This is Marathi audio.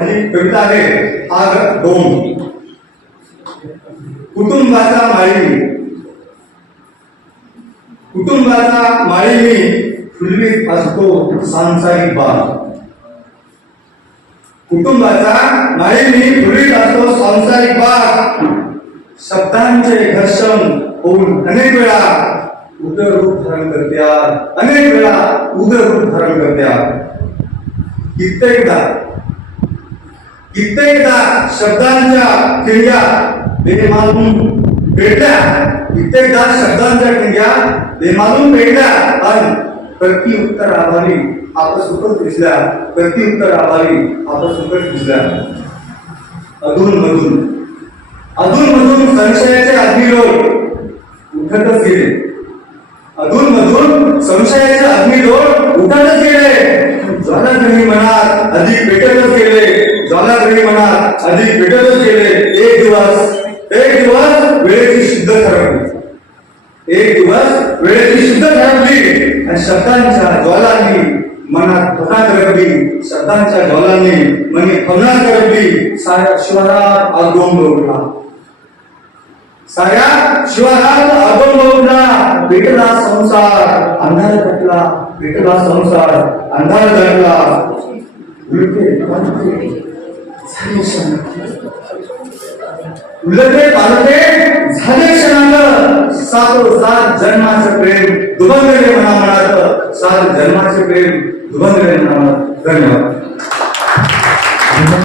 आणि कविता आहे आग दोन. कुटुंबाचा माळी. कुटुंबाचा माळी मी फुलवीत असतो सांसारिक बाग. कुटुंबाचा माळी मी फुलवीत असतो सांसारिक बाग. शब्दांचे घर्षण होऊन अनेक वेळा उदर रूप धारण करत्या अनेक वेळा उदर रूप धारण करत्या. कित्येकदा कित्येकदा शब्दांच्या ठिणग्या बेमालूम भेटल्या कित्येकदा शब्दांच्या ठिणग्या बेमालूम भेटल्या आणि प्रति आभारी आपस सुखच दिसल्या. प्रति आभारी आपस सुखच दिसल्या. अधून मधून. अधून मधून संशयाचे अग्निलोट उठतच गेले. अधून मधून संशयाचे अग्निलोट उठतच गेले. तुम्ही मनात अधिक पेटतच गेले. ज्वालाग्रही मनात अधिक पेटतच गेले. एक दिवस एक दिवस वेळेची शुद्ध ठरवली. एक दिवस वेळेची शुद्ध ठरवली आणि शब्दांच्या ज्वालांनी मनात फना करपली. शब्दांच्या ज्वालांनी मनी फना करपली. साऱ्या शिवारात आगोंब उठला साऱ्या शिवारात आगोंब उठला पेटला संसार अंधार भेटला पेटला संसार अंधार जळला उलटे पालटे झाले क्षण. सात सात जन्माचं प्रेम दुभंगले म्हणा म्हणात सात जन्माचे प्रेम दुभंगले म्हणा धन्यवाद